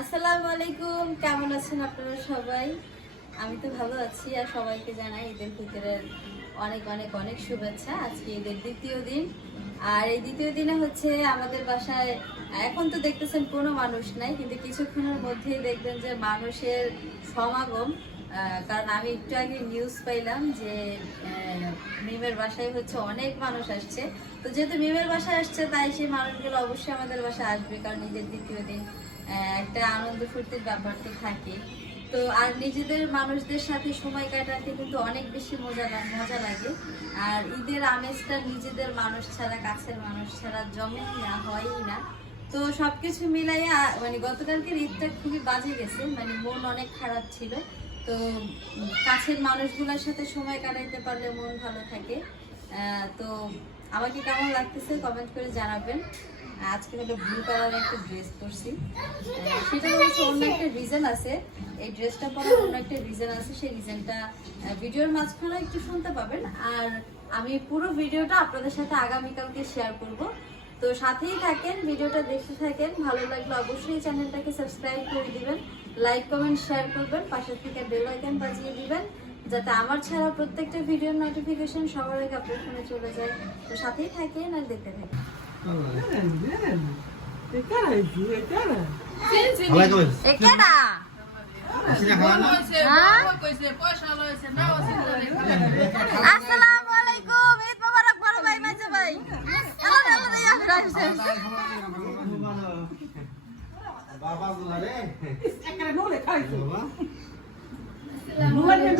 আসসালামু আলাইকুম, কেমন আছেন আপনারা সবাই? আমি তো ভালো আছি আর সবাইকে জানাই ঈদের ফিতরের অনেক অনেক অনেক শুভেচ্ছা। আজকে ঈদের দ্বিতীয় দিন। আর এই দ্বিতীয় দিনে হচ্ছে আমাদের বাসায়, এখন তো দেখতেছেন কোনো মানুষ নাই, কিন্তু কিছুক্ষণের মধ্যেই দেখবেন যে মানুষের সমাগম। কারণ আমি একটু আগে নিউজ পাইলাম যে মিমের বাসায় হচ্ছে অনেক মানুষ আসছে। তো যেহেতু মিমের বাসায় আসছে, তাই সেই মানুষগুলো অবশ্যই আমাদের বাসায় আসবে, কারণ ঈদের দ্বিতীয় দিন। একটা আনন্দ ফুর্তির ব্যাপার তো থাকে। তো আর নিজেদের মানুষদের সাথে সময় কাটাতে কিন্তু অনেক বেশি মজা মজা লাগে। আর ঈদের আমেজটা নিজেদের মানুষ ছাড়া, কাছের মানুষ ছাড়া জমেই না, হয়ই না। তো সবকিছু মিলাইয়া মানে গতকালকের ঈদটা খুবই বাজে গেছে মানে মন অনেক খারাপ ছিল। তো কাছের মানুষগুলোর সাথে সময় কাটাইতে পারলে মন ভালো থাকে। তো আমাকে কেমন লাগতেছে কমেন্ট করে জানাবেন। আজকে হলো ব্লু কালারের একটা ড্রেস পরছি। সেটা হচ্ছে অন্য একটা রিজন আছে। এই ড্রেসটা পরার অন্য একটা রিজন আছে। সেই রিজনটা ভিডিওর মাঝখানে একটু শুনতে পাবেন। আর আমি পুরো ভিডিওটা আপনাদের সাথে আগামীকালকে শেয়ার করব। তো সাথেই থাকেন, ভিডিওটা দেখতে থাকেন। ভালো লাগলে অবশ্যই চ্যানেলটাকে সাবস্ক্রাইব করে দিবেন। লাইক কমেন্ট শেয়ার করবেন। পাশে থেকে বেল আইকন বাজিয়ে দিবেন। যাতে আমার ছাড়া প্রত্যেকটা ভিডিওর নোটিফিকেশন সবার আগে আপনার ফোনে চলে যায়। তো সাথেই থাকেন আর দেখতে থাকেন না হ্যাঁ? আসসালামু আলাইকুম ঈদ মোবারক বড় ভাই মাঝে ভাই। আল্লাহ আল্লাহ ফিরাইছে বাবা।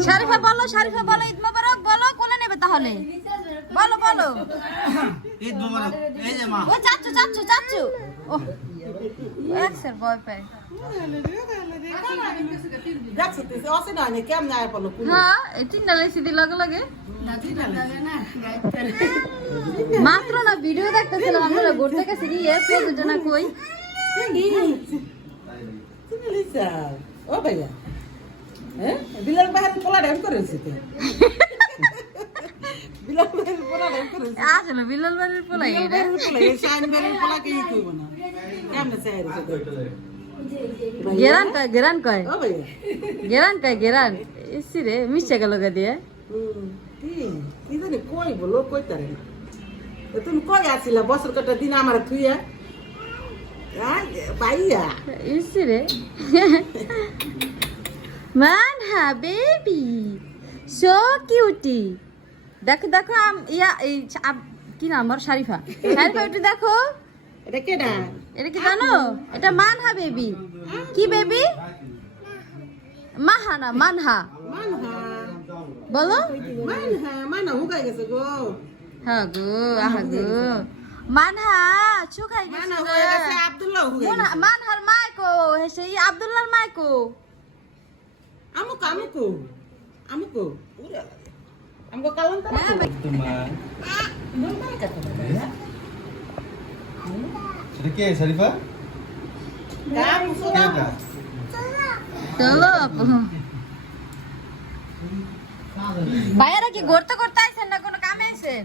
শারিফা বলো শারিফা বলো ঈদ মোবারক বলো কোলে নেবে তাহলে? বলো বলো। ঈদ মোবারক এই যে মা। ও চাচ্চু চাচ্চু চাচ্চু ও এক্সের পায়। হ্যাঁ মাত্র না ভিডিও দেখতেছিলাম আমরা ঘুরতে গেছি কি এস দুজনা কই? ও ভাইয়া। হ্যাঁ? বিলাল বাহার পোলা ড্যাম করেছে তো বিলাল বাহার পোলা ড্যাম করেছে আসলে বিল্লাল বাড়ির পোলাই বিলাল এটা? পোলা এই শাইন বাহার পোলা কে কইব না? কেমনে চাই রে গেরান কয় গেরান কয়? গেরান কয় গেরান? ইসি রে মিশে গেল গা দিয়ে। কি কি জানি কই বলো কই তারে? না তুমি কই আসিলা? বছর কটা দিন আমার থুইয়া? বাইয়া ইসি রে। মান হা বেবি সো কিউটি দেখো দেখো আম- ইয়া এই কি নাম ওর? শারিফা। শারিফা একটু দেখো। এটা কেডা এটা কি জানো? এটা মানহা বেবি। কি বেবি? মাহানা মানহা। মানহা। বলো। মানহা মানহা হ্যাঁ গো আহা গো। মানহা মানহা গেছে। মানহার মাইকো সেই আব্দুল্লাহর মাইকো। আমুকো আমুকো উরে আমগো কালন তারা হ্যাঁ, সেটা কে ঘুরতে করতে আইছেন না কোনো কামে আইছেন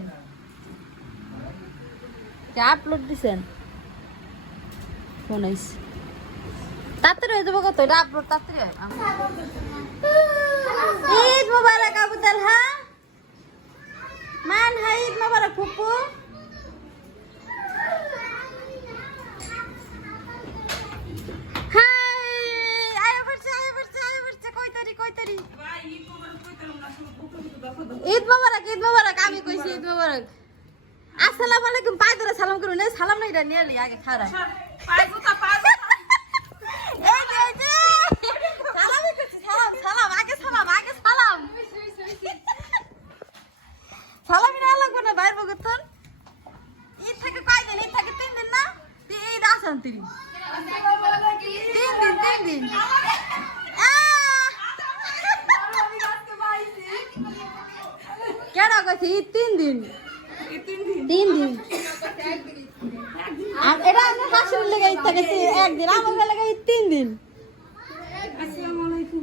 আপলোড দিছেন ফোন আইছে তাড়াতাড়ি হয়ে যাব কত এটা আপলোড তাড়াতাড়ি হয় ঈদ মোবারক আবু তালহা। মান হাই ঈদ মোবারক ফুপু আমি কইছি ঈদ মোবারক। আসসালামু আলাইকুম পাই ধরে সালাম করুন। সালাম নাই নিয়ে আগে খারা এই যে, এই যে। সালামই করছি, সালাম, সালাম, আগে সালাম, আগে সালাম। সালামই নেওয়া লাগবে না, বাইর বগতন। ঈদ থেকে কয়দিন? ঈদ থেকে তিন দিন না? আসান তিন। তিন দিন, তিন দিন। ঈদ তিন দিন তিন দিন আর এটা আমার শাশুড়ির লেগে ঈদ একদিন আমার লেগে তিন দিন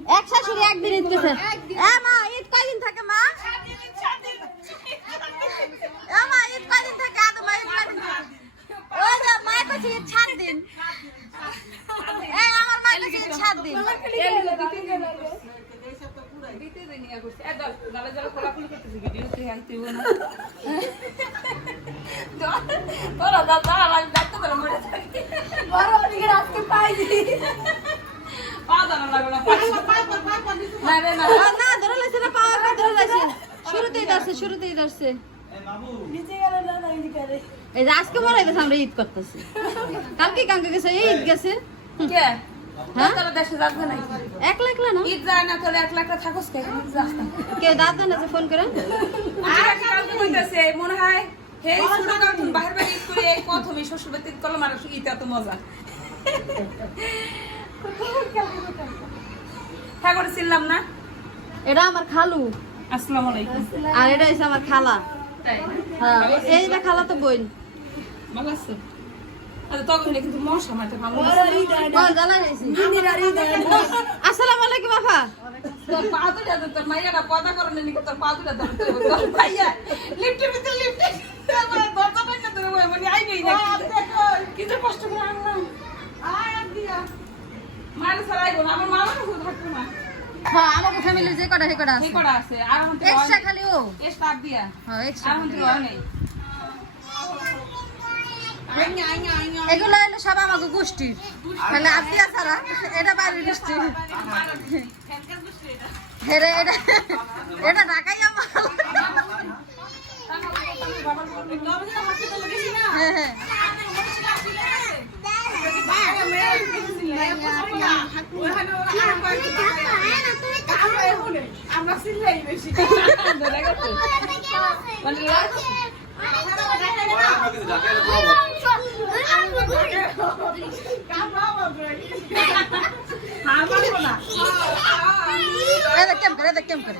এক শাশুড়ি একদিন ঈদ করছে এ মা ঈদ কয়দিন থাকে মা এ মা ঈদ কয়দিন থাকে আদু মা ঈদ কয়দিন থাকে ওই যে মা কইছে ঈদ সাত দিন এ আমার মা সাত দিন আ, না ধরে লাইছে না পাওয়া পা ধরে লাইছে শুরুতেই ধরছে শুরুতেই ধরছে। এই যে আজকে মনে হইতেছে আমরা ঈদ করতেছি। কালকে কালকে গেছে এই ঈদ গেছে। হ্যাঁ? একলা একলা না? ঈদ যায় না তোলে এক লাখ থাকস কে? কেউ দাদা না ফোন করে? কালকে কইতাছে মনে হয় হে ছোট কাকুন বাহির বাহির করে এই প্রথম এই শ্বশুর বাড়িতে ঈদ করলাম আর ঈদ এত মজা। হ্যাঁ করে ছিলাম না। এটা আমার খালু। আসসালামু আলাইকুম। আর এটা আমার খালা। তাই? হ্যাঁ এইটা খালা তো বোন। ভালো আছো আচ্ছা আসসালামু আলাইকুম আপা। তোর পা দুটা তো তোর মাইয়াটা পদা তোর পা দুটা ধরতে হবে তোর ভাইয়া লিফটে ভিতরে লিফটে তারপরে দরজা বাইনা তোর বই মানে আই গই না কি কষ্ট করে আনলাম। মারে সারাই আমার মা আমাকে খুব থাকতো না হ্যাঁ ফ্যামিলির যে কটা হে কটা আছে করা আছে আর থেকে এক্সট্রা খালি ও এ স্টার দিয়া হ্যাঁ এক্সট্রা এখন থেকে হয় নাই এগুলো হলো সব আমাকে গোষ্ঠীর তাহলে আত্মীয় ছাড়া এটা বাড়ির গোষ্ঠী হেরে এটা এটা ঢাকাই আমার হ্যাঁ হ্যাঁ আমরা সিলাই বেশি। মানে লাস্ট এটা কেম করে এটা কেম করে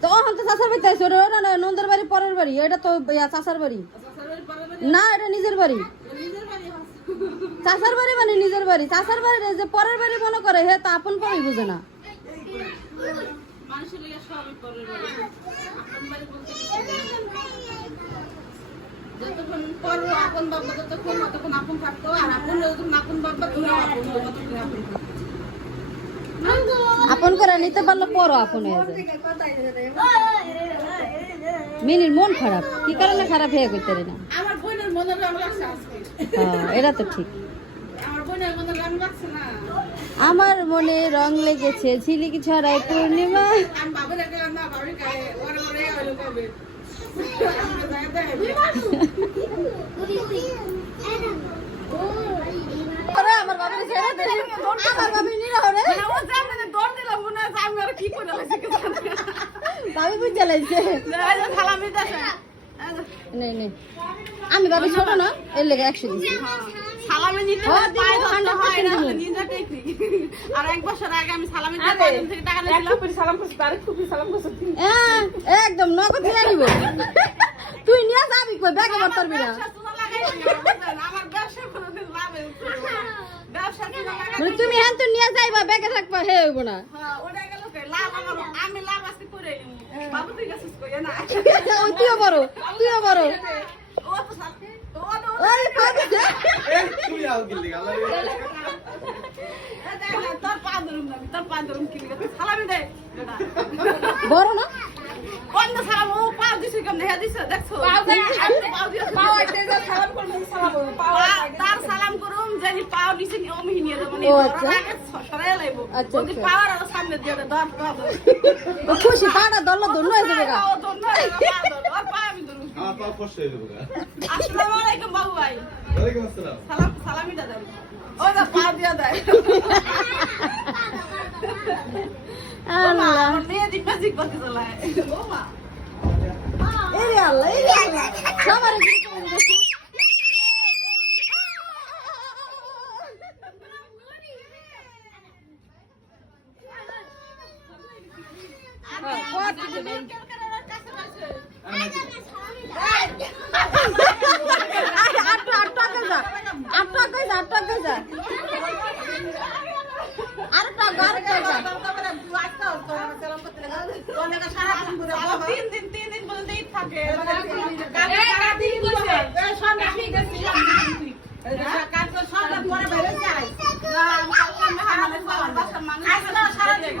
তো ওহন তো চাষার বাড়িতে আইসি ওরা না নন্দের বাড়ি, পরের বাড়ি, এটা তো চাষার বাড়ি। না, এটা নিজের বাড়ি। চাষার বাড়ি মানে নিজের বাড়ি। চাষার বাড়ি যে পরের বাড়ি মনে করে, হে, তা আপন পরেই বুঝে না। আপন বাবা আপন করে নিতে পারলে পরও আপন হয়ে যায়। মিনির মন খারাপ। কি কারণে খারাপ হয়ে করতে না? হ্যাঁ এটা তো ঠিক। আমার মনে রং লাগছে না। আমার মনে পূর্ণিমা আমি বাবার একটা না বাবার গায়ে ওরে ওরে ওরে কবে ওরে, আমার বাবার ছেড়ে দে। আমার বাবার নিরহ রে। আমি নেই নেই। আমি ভাবি ছোট না এর লেগে একশো দিচ্ছি সালামি নিতে হ্যাঁ, ধরতে হয় না। টেকনিক। আর এক বছর আগে আমি সালামি দিতে পাঁচজন থেকে টাকা নিয়েছিলাম সালাম করছি তার খুবই সালাম করছি। একদম নগদ ফিরে নিব তুই নিয়ে যাবি কই? ব্যাগে পারবি না? আমার মানে তুমি হ্যাঁ তুই নিয়ে যাইবা ব্যাগে থাকবা হে হইব না হ্যাঁ, তুইও বড় তুইও বড় তো তো-। বড় না অন্য সালাম, ও পা দিছে কেমনে? হ্যাঁ দিছে, দেখছ? পাও দেয়, আমি পাও দিয়েছি। পাও আইতে যা সালাম করব সালাম করব পাও তার সালাম করুম জানি পাও দিছে ওমি নি আচ্ছা। আগে লাইবো আচ্ছা, আচ্ছা। পাওয়ার আরও সামনে দিয়ে দে, খুশি পাড়া দল ধন্য হয়েছে বেগা পাও পাও ফস হয়ে যাবে আসসালামু আলাইকুম বাবু ভাই। ওয়ালাইকুম আসসালাম। সালাম সালামিটা দাও ওই দা পা দিয়া দেয়। আল্লাহ। আমার মেয়ে দিবা জিগ বাকি চলায় ও মা এই আল্লাহ। এই আল্লাহ সবার কি করে দিছি What? তিন দিন তিন দিন পর্যন্ত ঈদ থাকে সারা দিন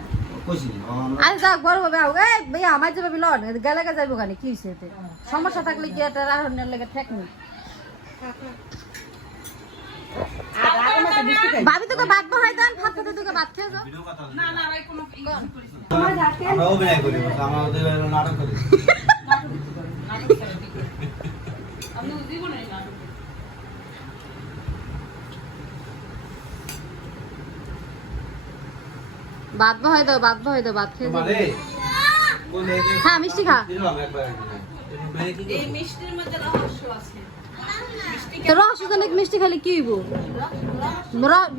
আজ যাক বড় হবে আও এই ভাইয়া আমার যাবে লন গেলে যাইবো কি হইছে এতে? সমস্যা থাকলে কি এটা রাহনের লাগে ঠেক নেই। ভাবি তোকে ভাত বহাই দেন ভাত খেতে তোকে ভাত খেয়ে যাও। না না ভাই কোনো ই করিস না। আমরা অভিনয় করি আমরা ওদের নাটক করি নাটক ছাড়া আমি তো নাটক ভাত বহাই দাও ভাত বহাই দাও ভাত খেয়ে হ্যাঁ মিষ্টি খা। দিলাম একবার কি এই মিষ্টির মধ্যে রহস্য আছে। তো রহস্য মিষ্টি খালি কি হইব?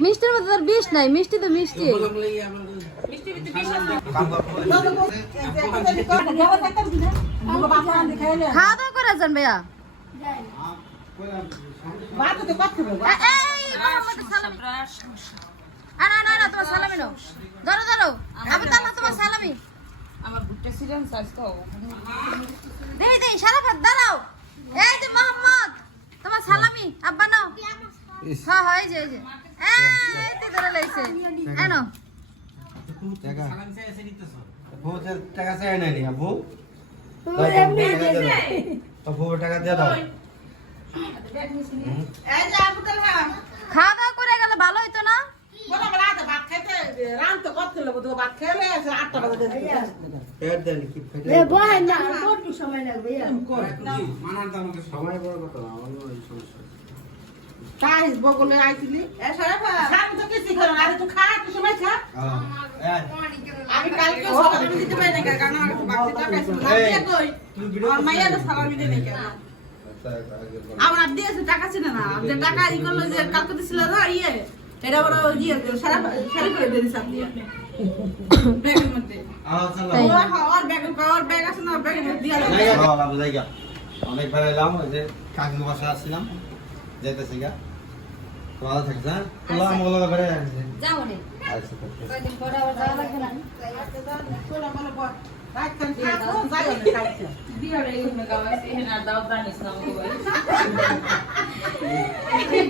মিষ্টির মধ্যে তোর বিষ নাই মিষ্টি তো মিষ্টি। খাওয়া দাওয়া করে যান ভাইয়া। ভাত তো কত খাবে, ভাত? এ- এই মোহাম্মদের সালামি আনা আনা আনা তোমার সালামি নাও। ধরো ধরো। আমি তাহলে তোমার সালামি। আমার ভুট্টা সিজন সাইজ তো। দেই দেই সারাফাত দাঁড়াও। এই যে মোহাম্মদ তোমার সালামি আব্বা নাও। হ্যাঁ হ্যাঁ এই যে এই যে। এই তো ধরে লাইছে। এনো টাকা। বউ টাকা চাই নাই নি আপু বউ টাকা দিয়ে দাও। এই যে আবু কালাম, খাওয়া দাওয়া করে গেলে ভালো হইতো না? আমার বগলে আইছিলি? একটু সময় খা। আমি কালকে সকালে দিতে পারি না কারণ আমার একটু বাড়তি টাকা ছিল না দিয়ে কই? তুমি ভিডিও আমার মাইয়া তো সালামি নেই কেন আমার দিয়েছে টাকা ছিল না। যে টাকা ই করল যে কালকে দিছিল না ইয়ে। এটা বড় ইয়ে সারা সারি করে দিয়ে দিছে আপনি ব্যাগের মধ্যে। আলোচনা তাই। ওর ওর ব্যাগ ওর ব্যাগ আছে না ওর ব্যাগের মধ্যে দিয়ে নাই গা বাবু যাই গা অনেক বার এলাম ওই যে কাকির বাসায় আসছিলাম। যেতেছি গা। ভালো থাকছে হ্যাঁ? তোলা আমার লগে যাও রে আচ্ছা ঠিক আছে। কয়দিন পরে আবার যাওয়া লাগবে না চলো বলো বল রাত কান খাব যাই না খাইছে বিয়ার এই গুলো গাওয়াইছে এখানে আর দাওয়াত জানিস না আমাকে ভাই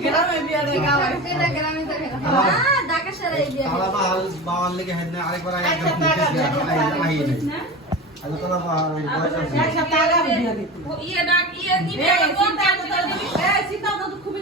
গ্রামে বিয়ারে গাওয়াই এটা গ্রামে থাকে না হ্যাঁ ঢাকা শহরে এই বিয়ে তালা বাহাল বাবার লেগে হেদনে আরেকবার আগে একটা টাকা দিয়ে আই নাই আলো তালা বাহাল বয়স আছে এক সপ্তাহ আগে আমি বিয়া দিতে ও ইয়ে ডাক ইয়ে এই দিবে চিন্তা তো